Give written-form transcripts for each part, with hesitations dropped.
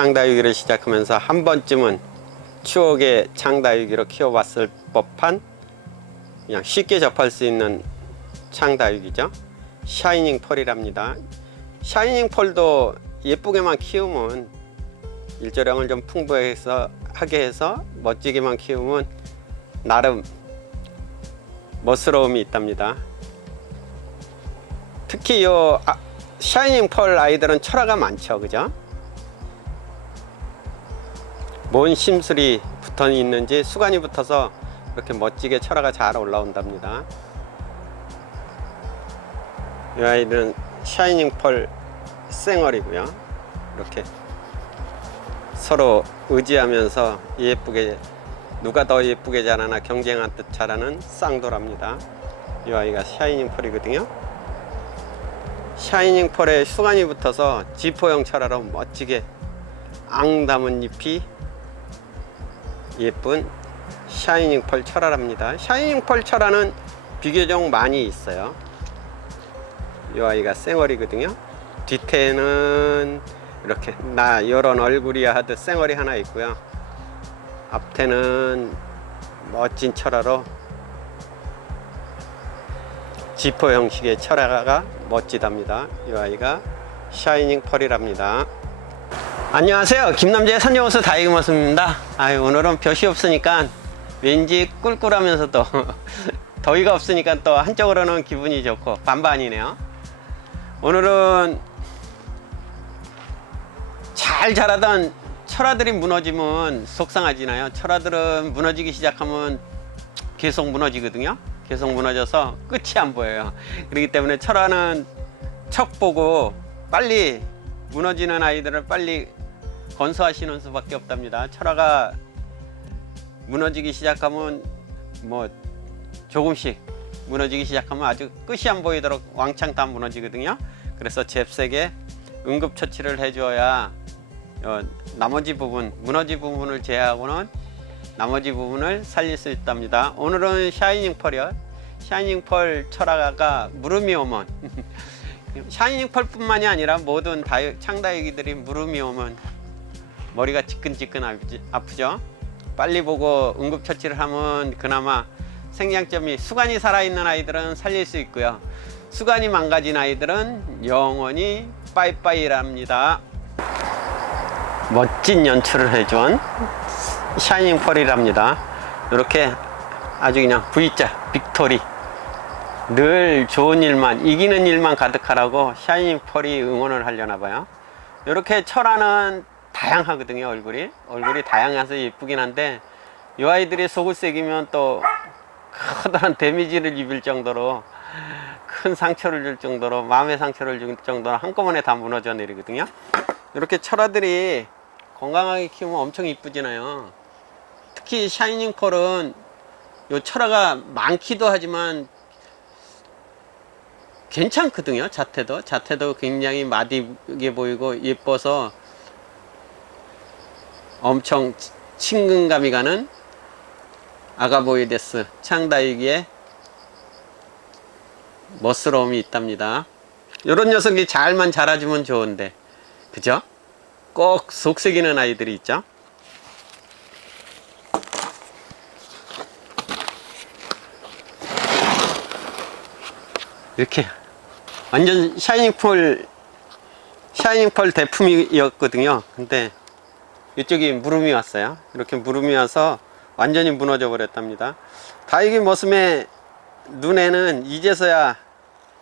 창다육이를 시작하면서 한 번쯤은 추억의 창다육이로 키워봤을 법한 그냥 쉽게 접할 수 있는 창다육이죠. 샤이닝 펄이랍니다. 샤이닝 펄도 예쁘게만 키우면, 일조량을 좀 풍부하게 해서 멋지게만 키우면 나름 멋스러움이 있답니다. 특히 요 샤이닝 펄 아이들은 철화가 많죠, 그죠? 뭔 심술이 붙어 있는지 수간이 붙어서 이렇게 멋지게 철화가 잘 올라온답니다. 이 아이들은 샤이닝 펄 쌩얼이고요. 이렇게 서로 의지하면서 예쁘게, 누가 더 예쁘게 자라나 경쟁하듯 자라는 쌍돌합니다. 이 아이가 샤이닝 펄이거든요. 샤이닝 펄에 수간이 붙어서 지포형 철화로 멋지게 앙 담은 잎이 예쁜 샤이닝 펄 철화랍니다. 샤이닝 펄 철화는 비교적 많이 있어요. 이 아이가 쌩얼이거든요. 뒤태는 이렇게 요런 얼굴이야 하듯 쌩얼이 하나 있고요. 앞태는 멋진 철화로 지포 형식의 철화가 멋지답니다. 이 아이가 샤이닝 펄이랍니다. 안녕하세요, 김남재의 산정호수 다이그머스입니다. 오늘은 볕이 없으니까 왠지 꿀꿀하면서도 더위가 없으니까 또 한쪽으로는 기분이 좋고 반반이네요. 오늘은 잘 자라던 철화들이 무너지면 속상하지나요. 철화들은 무너지기 시작하면 계속 무너지거든요. 계속 무너져서 끝이 안 보여요. 그렇기 때문에 철화는 척 보고 빨리 무너지는 아이들을 빨리 건수하시는 수밖에 없답니다. 철화가 무너지기 시작하면 조금씩 무너지기 시작하면 아주 끝이 안 보이도록 왕창 다 무너지거든요. 그래서 잽싸게 응급처치를 해줘야 나머지 부분, 무너진 부분을 제외하고는 나머지 부분을 살릴 수 있답니다. 오늘은 샤이닝 펄이요. 샤이닝 펄 철화가 무름이 오면 샤이닝 펄 뿐만이 아니라 모든 창다육이들이 무름이 오면 머리가 지끈지끈 아프죠. 빨리 보고 응급처치를 하면 그나마 생장점이, 수간이 살아있는 아이들은 살릴 수 있고요. 수간이 망가진 아이들은 영원히 빠이빠이랍니다. 멋진 연출을 해준 샤이닝 펄이랍니다. 이렇게 아주 그냥 V자 빅토리, 늘 좋은 일만, 이기는 일만 가득하라고 샤이닝 펄이 응원을 하려나 봐요. 이렇게 철화는 다양하거든요. 얼굴이 다양해서 예쁘긴 한데, 이 아이들이 속을 새기면 또 커다란 데미지를 입을 정도로, 큰 상처를 줄 정도로, 마음의 상처를 줄 정도로 한꺼번에 다 무너져 내리거든요. 이렇게 철화들이 건강하게 키우면 엄청 이쁘잖아요. 특히 샤이닝 펄은 요 철화가 많기도 하지만 괜찮거든요. 자태도 굉장히 맛있게 보이고 예뻐서 엄청 친근감이 가는 아가보이데스 창다육이의 멋스러움이 있답니다. 이런 녀석이 잘만 자라주면 좋은데, 그죠? 꼭 속색이는 아이들이 있죠. 이렇게 완전 샤이닝 펄 대품이었거든요. 근데 이쪽이 무름이 왔어요. 이렇게 무름이 와서 완전히 무너져 버렸답니다. 다육이 모습에 눈에는 이제서야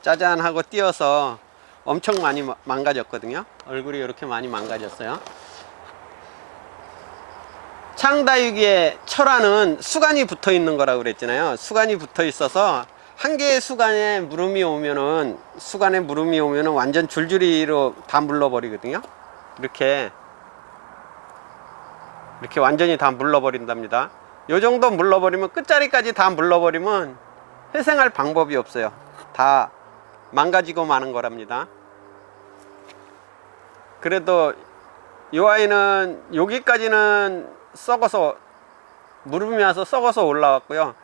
짜잔하고 띄어서 엄청 많이 망가졌거든요. 얼굴이 이렇게 많이 망가졌어요. 창다육이의 철화는 수간이 붙어 있는 거라고 그랬잖아요. 수간이 붙어 있어서 한 개의 수간에 무름이 오면은 완전 줄줄이로 다 물러버리거든요. 이렇게 완전히 다 물러버린답니다. 요 정도 물러버리면, 끝자리까지 다 물러버리면 회생할 방법이 없어요. 다 망가지고 마는 거랍니다. 그래도 이 아이는 여기까지는 썩어서, 무름이 와서 썩어서 올라왔고요.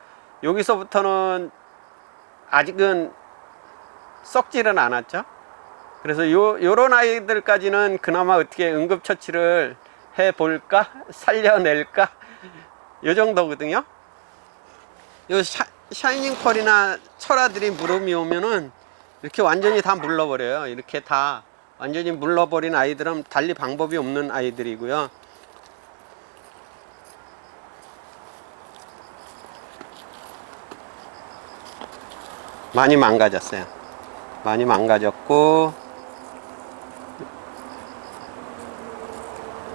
여기서부터는 아직은 썩지는 않았죠. 그래서 요런 아이들까지는 그나마 어떻게 응급처치를 해볼까? 살려낼까? 요 정도거든요. 요 샤이닝 펄이나 철아들이 무름이 오면은 이렇게 완전히 다 물러버려요. 이렇게 다 완전히 물러버린 아이들은 달리 방법이 없는 아이들이고요. 많이 망가졌어요. 많이 망가졌고,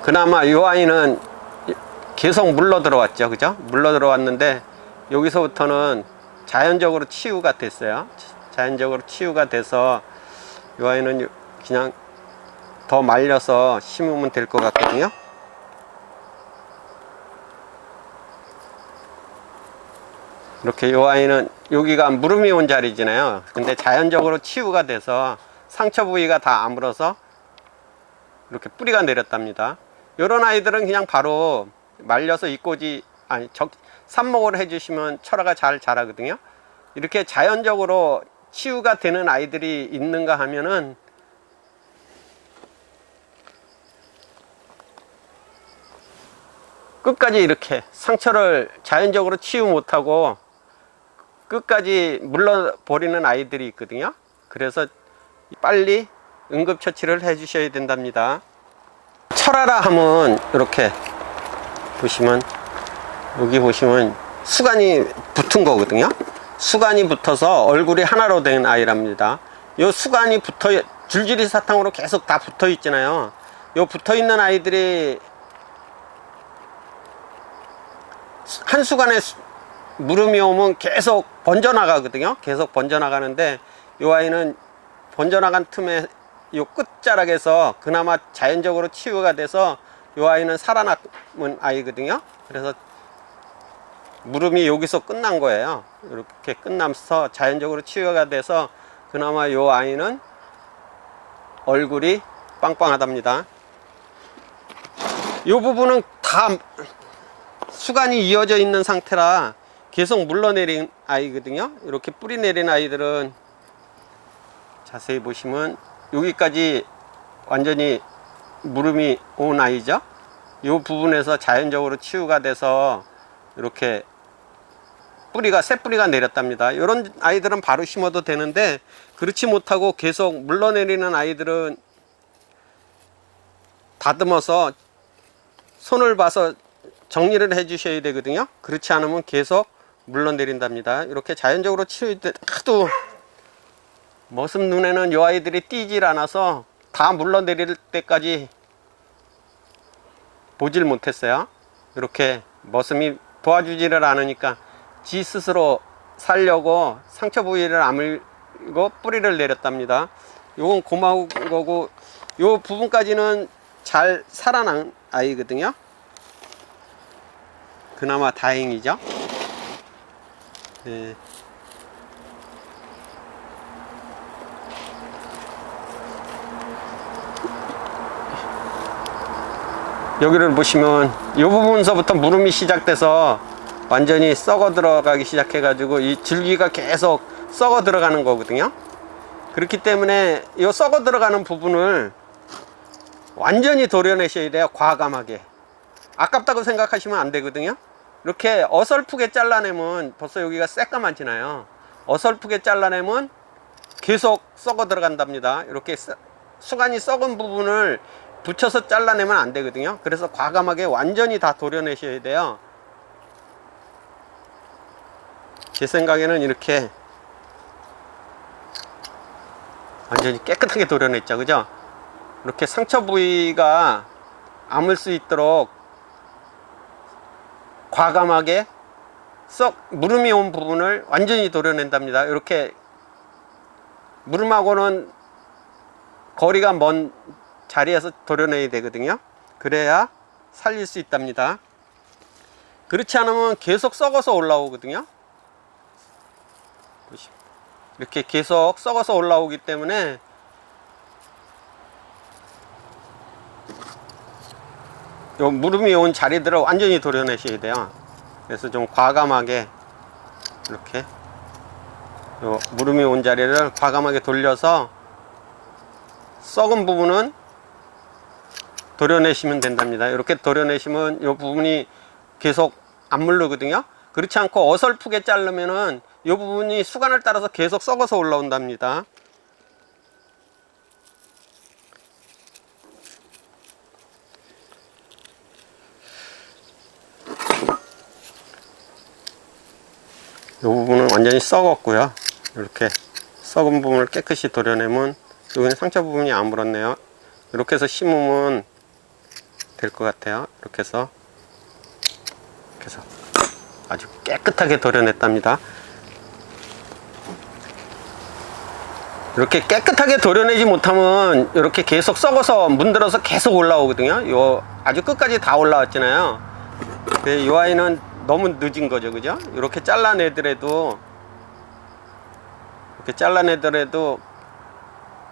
그나마 이 아이는 계속 물러 들어왔죠. 그죠? 물러 들어왔는데 여기서부터는 자연적으로 치유가 됐어요. 자연적으로 치유가 돼서 이 아이는 그냥 더 말려서 심으면 될 것 같거든요. 이렇게 이 아이는 여기가 무름이 온 자리잖아요. 근데 자연적으로 치유가 돼서 상처 부위가 다 아물어서 이렇게 뿌리가 내렸답니다. 이런 아이들은 그냥 바로 말려서 잎꽂이 아니 삽목을 해주시면 철화가 잘 자라거든요. 이렇게 자연적으로 치유가 되는 아이들이 있는가 하면은 끝까지 이렇게 상처를 자연적으로 치유 못하고 끝까지 물러버리는 아이들이 있거든요. 그래서 빨리 응급처치를 해 주셔야 된답니다. 철화라 하면 이렇게 보시면 여기 보시면 수간이 붙은 거거든요. 수간이 붙어서 얼굴이 하나로 된 아이랍니다. 요 수간이 줄줄이 사탕으로 계속 다 붙어 있잖아요. 요 붙어 있는 아이들이 한 수간에 무름이 오면 계속 번져나가거든요. 계속 번져나가는데 이 아이는 번져나간 틈에 요 끝자락에서 그나마 자연적으로 치유가 돼서 이 아이는 살아남은 아이거든요. 그래서 무름이 여기서 끝난 거예요. 이렇게 끝나면서 자연적으로 치유가 돼서 그나마 이 아이는 얼굴이 빵빵하답니다. 이 부분은 다 수간이 이어져 있는 상태라 계속 물러내린 아이거든요. 이렇게 뿌리 내린 아이들은 자세히 보시면 여기까지 완전히 무름이 온 아이죠. 이 부분에서 자연적으로 치유가 돼서 이렇게 새 뿌리가 내렸답니다. 이런 아이들은 바로 심어도 되는데 그렇지 못하고 계속 물러내리는 아이들은 다듬어서 손을 봐서 정리를 해 주셔야 되거든요. 그렇지 않으면 계속 물러내린답니다. 이렇게 자연적으로 치유될 하도 모습 눈에는 이 아이들이 띄질 않아서 다 물러내릴 때까지 보질 못했어요. 이렇게 머슴이 도와주지를 않으니까 지 스스로 살려고 상처 부위를 아물고 뿌리를 내렸답니다. 요건 고마운 거고 요 부분까지는 잘 살아난 아이거든요. 그나마 다행이죠. 네. 여기를 보시면 이 부분서부터 무름이 시작돼서 완전히 썩어 들어가기 시작해 가지고 이 줄기가 계속 썩어 들어가는 거거든요. 그렇기 때문에 이 썩어 들어가는 부분을 완전히 도려내셔야 돼요. 과감하게. 아깝다고 생각하시면 안 되거든요. 이렇게 어설프게 잘라내면 벌써 여기가 새까만지나요. 어설프게 잘라내면 계속 썩어 들어간답니다. 이렇게 수간이 썩은 부분을 붙여서 잘라내면 안 되거든요. 그래서 과감하게 완전히 다 도려내셔야 돼요. 제 생각에는 이렇게 완전히 깨끗하게 도려냈죠. 그죠? 이렇게 상처 부위가 아물 수 있도록 과감하게 무름이 온 부분을 완전히 도려낸답니다. 이렇게 무름하고는 거리가 먼 자리에서 도려내야 되거든요. 그래야 살릴 수 있답니다. 그렇지 않으면 계속 썩어서 올라오거든요. 이렇게 계속 썩어서 올라오기 때문에 요 무름이 온 자리들을 완전히 도려내셔야 돼요. 그래서 좀 과감하게 이렇게 요 무름이 온 자리를 과감하게 돌려서 썩은 부분은 도려내시면 된답니다. 이렇게 도려내시면 이 부분이 계속 안 물르거든요. 그렇지 않고 어설프게 자르면은 이 부분이 수간을 따라서 계속 썩어서 올라온답니다. 이 부분은 완전히 썩었고요. 이렇게 썩은 부분을 깨끗이 도려내면 여기는 상처 부분이 안 물었네요. 이렇게 해서 심으면 될 것 같아요. 이렇게 해서 아주 깨끗하게 도려냈답니다. 이렇게 깨끗하게 도려내지 못하면 이렇게 계속 썩어서 문들어서 계속 올라오거든요. 요 아주 끝까지 다 올라왔잖아요. 근데 이 아이는 너무 늦은 거죠, 그죠? 이렇게 잘라내더라도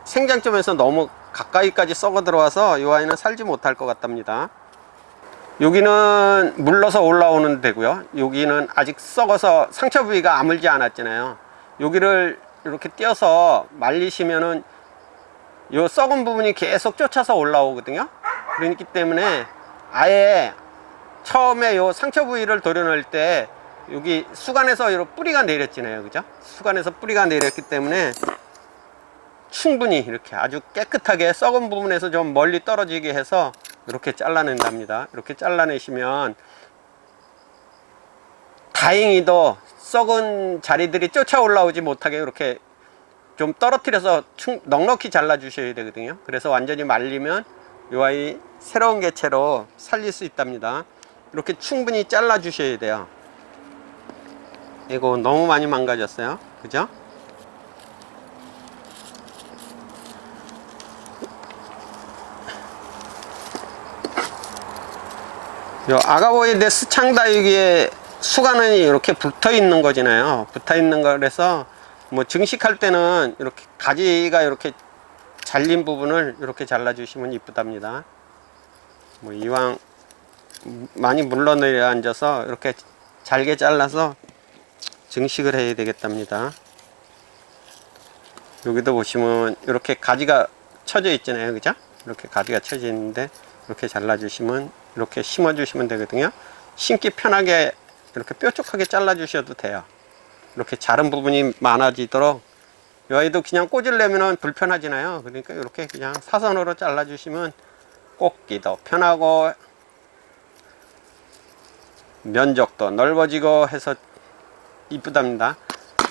생장점에서 너무 가까이까지 썩어 들어와서 이 아이는 살지 못할 것 같답니다. 여기는 물러서 올라오는 데고요. 여기는 아직 썩어서 상처 부위가 아물지 않았잖아요. 여기를 이렇게 띄어서 말리시면은 요 썩은 부분이 계속 쫓아서 올라오거든요. 그렇기 때문에 아예 처음에 요 상처 부위를 도려낼 때 여기 수간에서 이렇게 뿌리가 내렸잖아요, 그죠? 수간에서 뿌리가 내렸기 때문에 충분히 이렇게 아주 깨끗하게 썩은 부분에서 좀 멀리 떨어지게 해서 이렇게 잘라낸답니다. 이렇게 잘라내시면 다행히도 썩은 자리들이 쫓아 올라오지 못하게 이렇게 좀 떨어뜨려서 넉넉히 잘라 주셔야 되거든요. 그래서 완전히 말리면 이 아이 새로운 개체로 살릴 수 있답니다. 이렇게 충분히 잘라 주셔야 돼요. 이거 너무 많이 망가졌어요, 그죠? 요 아가보이데스 창다육의 수간은 이렇게 붙어 있는 거잖아요. 붙어 있는 거라서 뭐 증식할 때는 이렇게 가지가 이렇게 잘린 부분을 이렇게 잘라 주시면 이쁘답니다. 뭐 이왕 많이 물러내려 앉아서 이렇게 잘게 잘라서 증식을 해야 되겠답니다. 여기도 보시면 이렇게 가지가 쳐져 있잖아요, 그죠? 이렇게 가지가 쳐져 있는데 이렇게 잘라 주시면 이렇게 심어 주시면 되거든요. 심기 편하게 이렇게 뾰족하게 잘라 주셔도 돼요. 이렇게 자른 부분이 많아지도록. 이 아이도 그냥 꽂으려면 불편하잖아요. 그러니까 이렇게 그냥 사선으로 잘라 주시면 꽂기도 편하고 면적도 넓어지고 해서 이쁘답니다.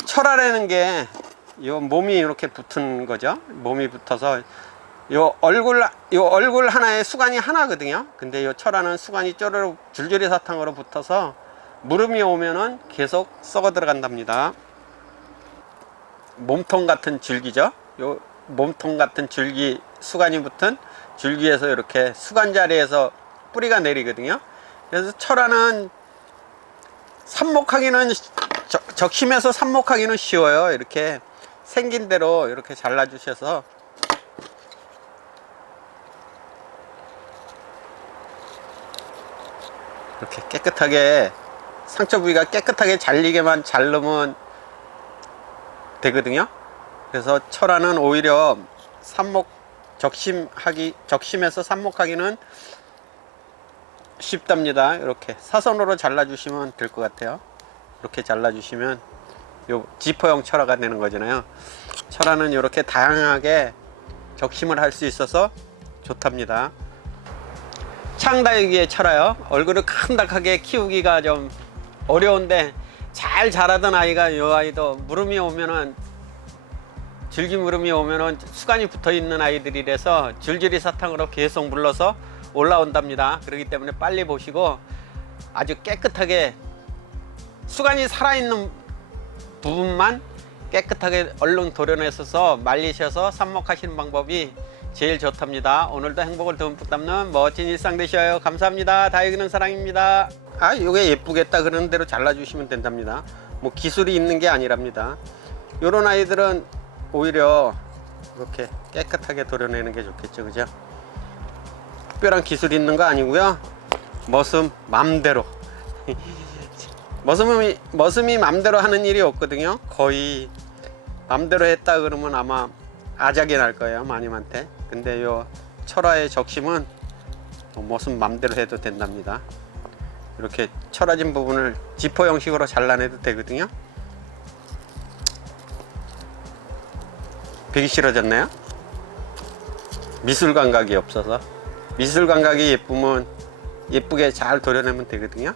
철화라는 게 이 몸이 이렇게 붙은 거죠. 몸이 붙어서 요 얼굴 하나에 수간이 하나거든요. 근데 요 철화는 수간이 쪼르륵 줄줄이 사탕으로 붙어서 무름이 오면은 계속 썩어 들어간답니다. 몸통 같은 줄기죠. 요 몸통 같은 줄기, 수간이 붙은 줄기에서 이렇게 수간 자리에서 뿌리가 내리거든요. 그래서 철화는 삽목하기는 적심해서 삽목하기는 쉬워요. 이렇게 생긴 대로 이렇게 잘라 주셔서 이렇게 깨끗하게 상처 부위가 깨끗하게 잘리게만 자르면 되거든요. 그래서 철화는 오히려 적심해서 삽목하기는 쉽답니다. 이렇게 사선으로 잘라 주시면 될 것 같아요. 이렇게 잘라 주시면 요 지퍼형 철화가 되는 거잖아요. 철화는 이렇게 다양하게 적심을 할 수 있어서 좋답니다. 창다육이의 철화요. 얼굴을 큼닥하게 키우기가 좀 어려운데 잘 자라던 아이가 이 아이도 무름이 오면은 줄기 무름이 오면은 수간이 붙어 있는 아이들이라서 줄줄이 사탕으로 계속 물러서 올라온답니다. 그렇기 때문에 빨리 보시고 아주 깨끗하게 수간이 살아있는 부분만 깨끗하게 얼른 도려내셔서 말리셔서 삽목하시는 방법이 제일 좋답니다. 오늘도 행복을 듬뿍 담는 멋진 일상 되셔요. 감사합니다. 다육이는 사랑입니다. 아, 이게 예쁘겠다 그러는 대로 잘라주시면 된답니다. 뭐 기술이 있는 게 아니랍니다. 요런 아이들은 오히려 이렇게 깨끗하게 도려내는 게 좋겠죠, 그죠? 특별한 기술이 있는 거 아니고요. 머슴 맘대로 머슴이 맘대로 하는 일이 없거든요. 거의 맘대로 했다 그러면 아마 아작이 날 거예요, 마님한테. 근데 요 철화의 적심은 무슨 맘대로 해도 된답니다. 이렇게 철화진 부분을 지퍼 형식으로 잘라내도 되거든요. 벽이 싫어졌나요? 미술 감각이 없어서. 미술 감각이 예쁘면 예쁘게 잘 도려내면 되거든요.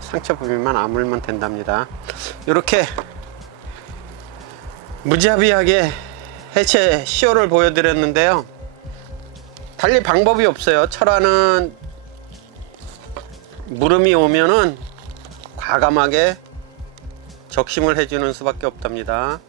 상처 부위만 아물면 된답니다. 이렇게 무자비하게 해체 시효를 보여드렸는데요. 달리 방법이 없어요. 철화는 물음이 오면은 과감하게 적심을 해주는 수밖에 없답니다.